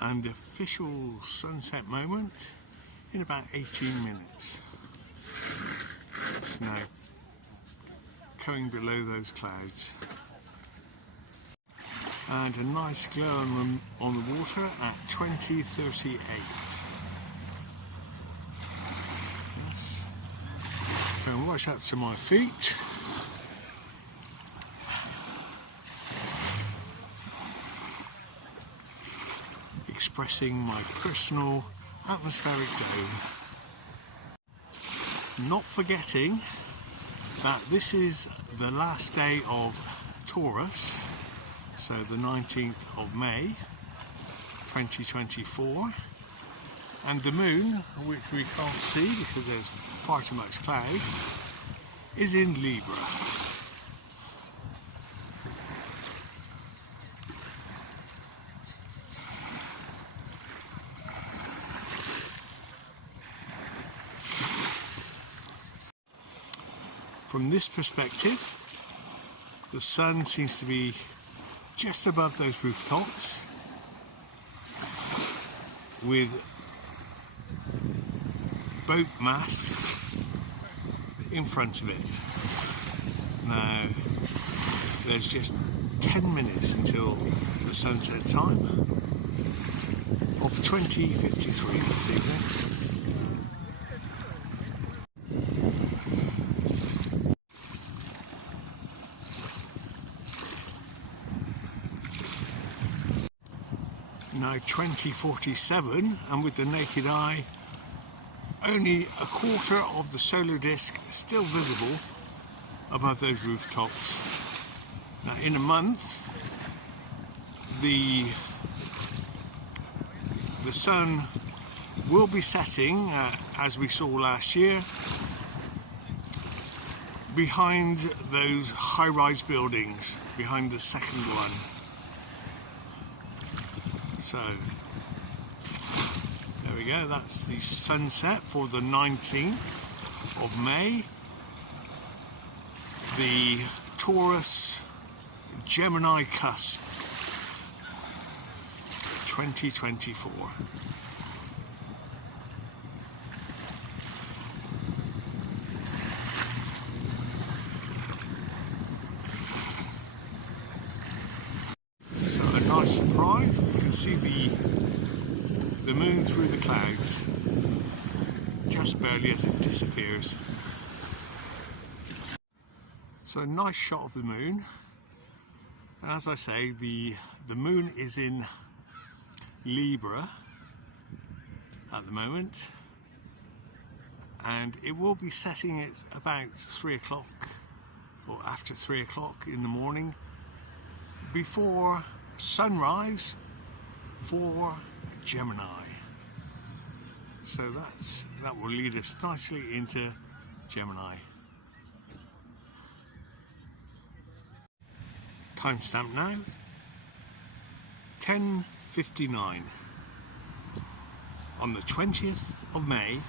and official sunset moment in about 18 minutes. It's now coming below those clouds. And a nice glow on the water at 20:38. Yes. Going right up to my feet. Expressing my personal atmospheric dome. Not forgetting that this is the last day of Taurus, so the 19th of May 2024, and the moon, which we can't see because there's far too much cloud, is in Libra. From this perspective, the sun seems to be just above those rooftops, with boat masts in front of it. Now, there's just 10 minutes until the sunset time of 20:53 this evening. Now 20:47, and with the naked eye only a quarter of the solar disk still visible above those rooftops. Now in a month the sun will be setting, as we saw last year, behind those high-rise buildings, behind the second one. So, there we go, that's the sunset for the 19th of May. The Taurus Gemini cusp 2024. So a nice surprise. You can see the moon through the clouds, just barely as it disappears. So a nice shot of the moon. As I say, the moon is in Libra at the moment, and it will be setting at about 3 o'clock or after 3 o'clock in the morning, before sunrise for Gemini. So that will lead us nicely into Gemini. Timestamp now, 10:59 on the 20th of May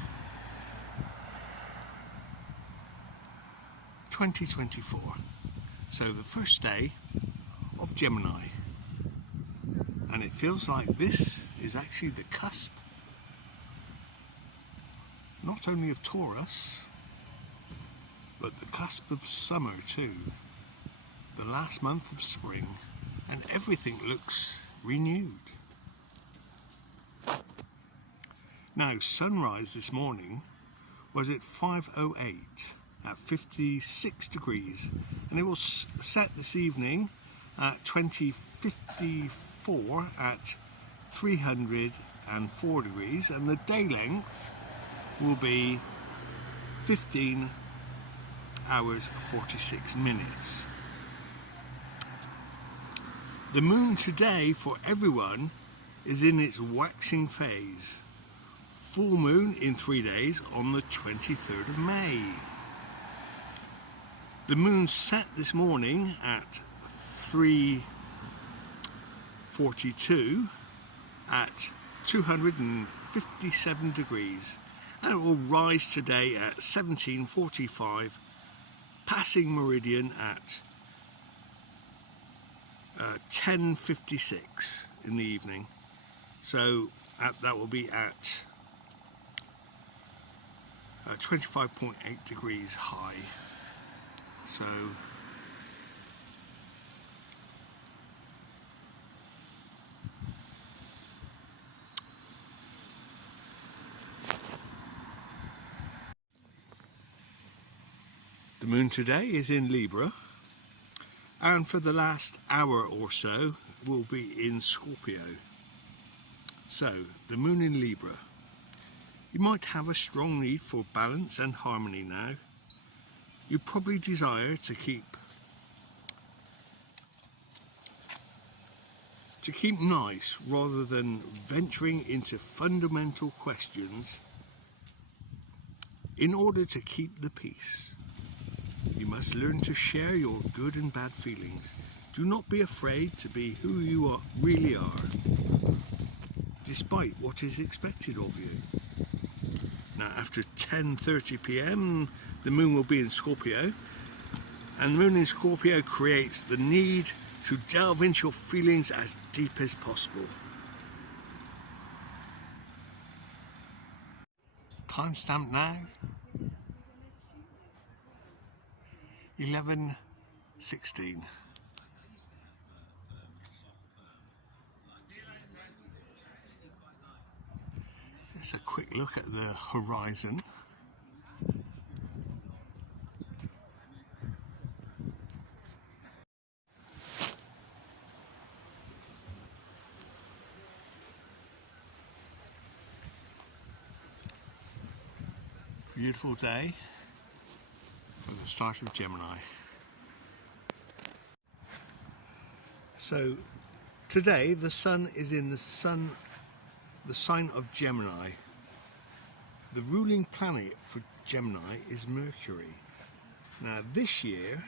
2024. So the first day of Gemini, and it feels like this is actually the cusp not only of Taurus, but the cusp of summer too, the last month of spring, and everything looks renewed. Now, sunrise this morning was at 5:08 at 56 degrees, and it will set this evening at 20:54 at 304 degrees, and the day length will be 15 hours 46 minutes. The moon today for everyone is in its waxing phase. Full moon in 3 days on the 23rd of May. The moon set this morning at 3:42 at 257 degrees, and it will rise today at 17:45, passing meridian at 10:56 in the evening. So that will be at 25.8 degrees high. So the moon today is in Libra, and for the last hour or so will be in Scorpio. So the moon in Libra. You might have a strong need for balance and harmony now. You probably desire to keep nice rather than venturing into fundamental questions. In order to keep the peace, you must learn to share your good and bad feelings. Do not be afraid to be who you really are, despite what is expected of you. Now, after 10:30 p.m, the moon will be in Scorpio, and the moon in Scorpio creates the need to delve into your feelings as deep as possible. Timestamp now, 11:16. Just a quick look at the horizon. Beautiful day for the start of Gemini. So today the sun is in the sign of Gemini. The ruling planet for Gemini is Mercury. Now this year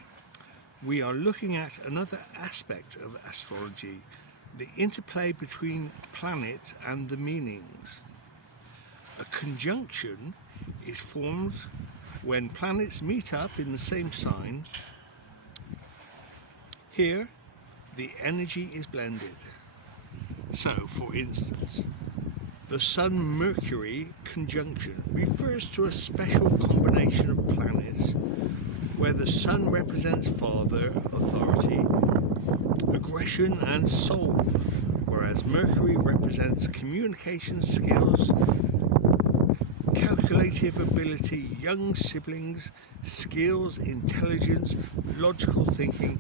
we are looking at another aspect of astrology, the interplay between planets and the meanings. A conjunction is formed when planets meet up in the same sign. Here the energy is blended. So for instance, the Sun-Mercury conjunction refers to a special combination of planets where the Sun represents father, authority, aggression and soul, whereas Mercury represents communication skills, calculative ability, young siblings, skills, intelligence, logical thinking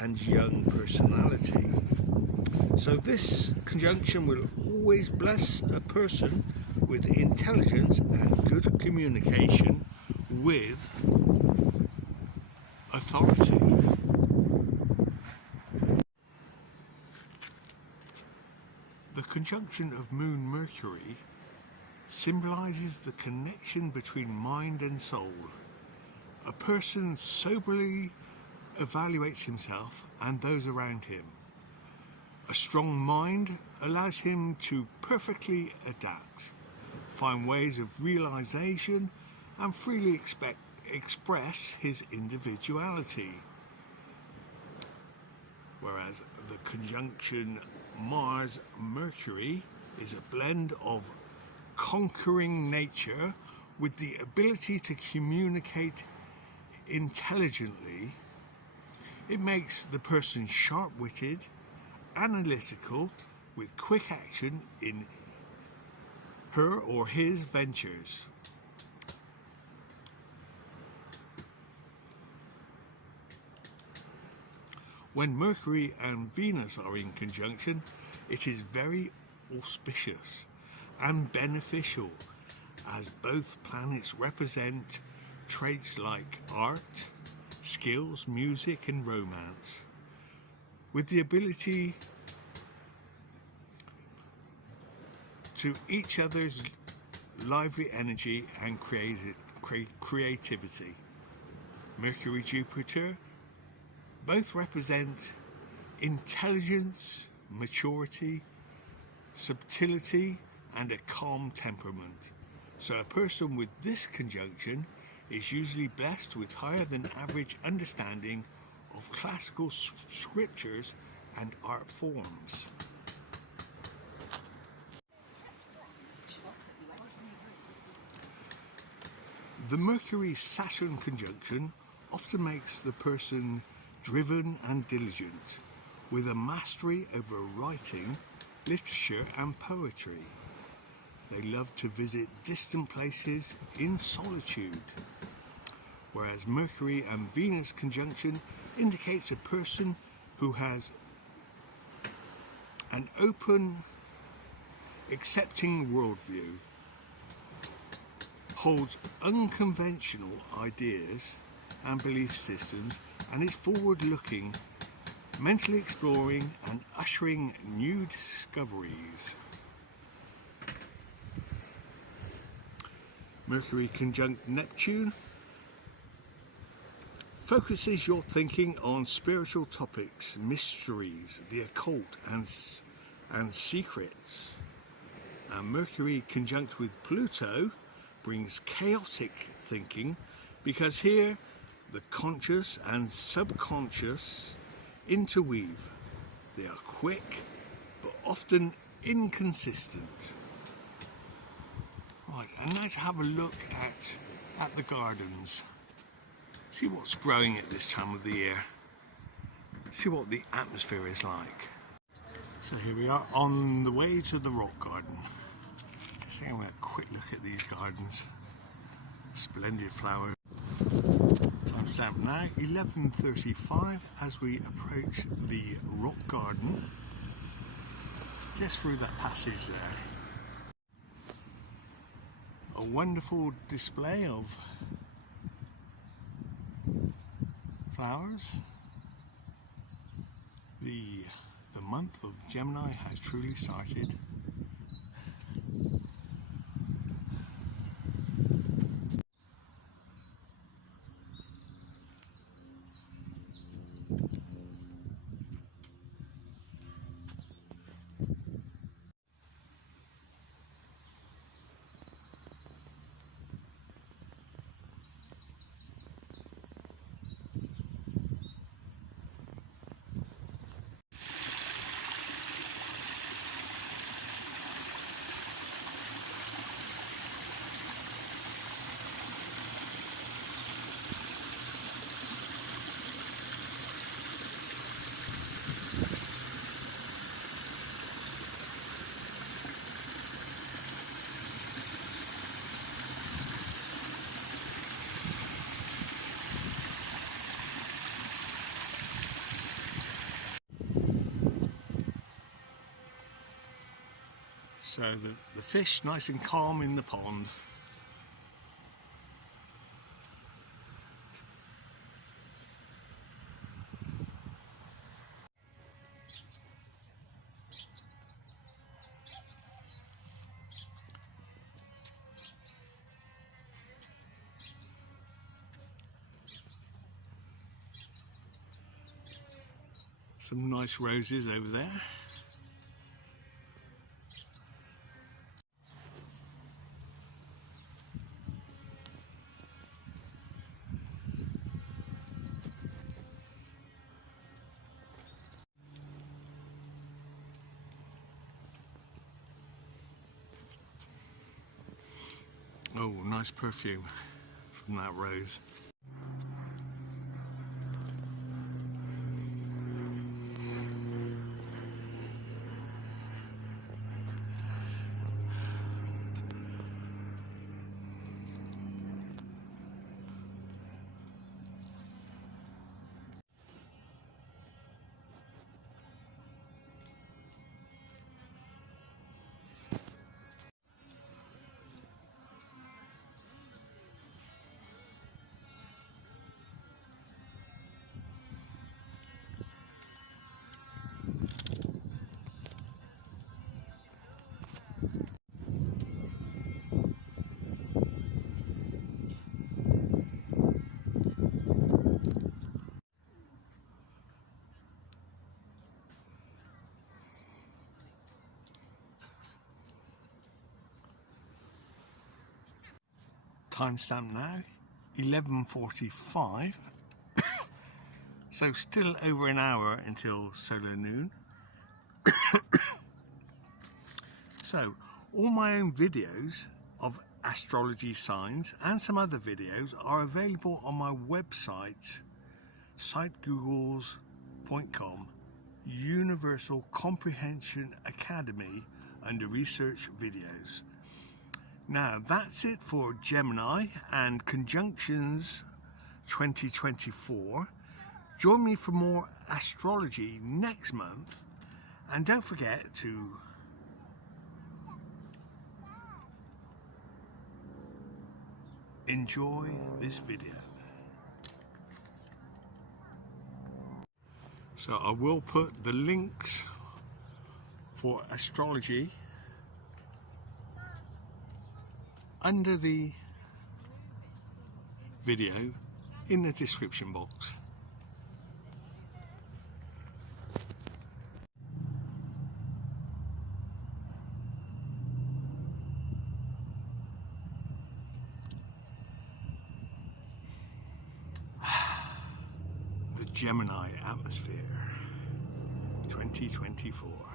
and young personality. So this conjunction will always bless a person with intelligence and good communication with authority. The conjunction of Moon-Mercury symbolizes the connection between mind and soul. A person soberly evaluates himself and those around him. A strong mind allows him to perfectly adapt, find ways of realization and freely express his individuality. Whereas the conjunction Mars-Mercury is a blend of conquering nature with the ability to communicate intelligently. It makes the person sharp-witted, analytical, with quick action in her or his ventures. When Mercury and Venus are in conjunction, it is very auspicious and beneficial, as both planets represent traits like art, skills, music and romance, with the ability to each other's lively energy and creativity. Mercury, Jupiter both represent intelligence, maturity, subtlety and a calm temperament. So a person with this conjunction is usually blessed with higher than average understanding of classical scriptures and art forms. The Mercury-Saturn conjunction often makes the person driven and diligent, with a mastery over writing, literature and poetry. They love to visit distant places in solitude, whereas Mercury and Venus conjunction indicates a person who has an open, accepting worldview, holds unconventional ideas and belief systems, and is forward-looking, mentally exploring and ushering new discoveries. Mercury conjunct Neptune focuses your thinking on spiritual topics, mysteries, the occult and secrets. And Mercury conjunct with Pluto brings chaotic thinking, because here the conscious and subconscious interweave. They are quick but often inconsistent. Right, and let's have a look at the gardens. See what's growing at this time of the year. See what the atmosphere is like. So here we are on the way to the rock garden. Just having a quick look at these gardens. Splendid flowers. Timestamp now 11:35 as we approach the rock garden. Just through that passage there. A wonderful display of flowers. The month of Gemini has truly started. So the fish nice and calm in the pond. Some nice roses over there. Oh, nice perfume from that rose. Timestamp now 11:45. So still over an hour until solar noon. So all my own videos of astrology signs and some other videos are available on my website, sitegoogles.com, Universal Comprehension Academy, under research videos. Now that's it for Gemini and conjunctions 2024. Join me for more astrology next month, and don't forget to enjoy this video. So I will put the links for astrology under the video in the description box. The Gemini atmosphere 2024.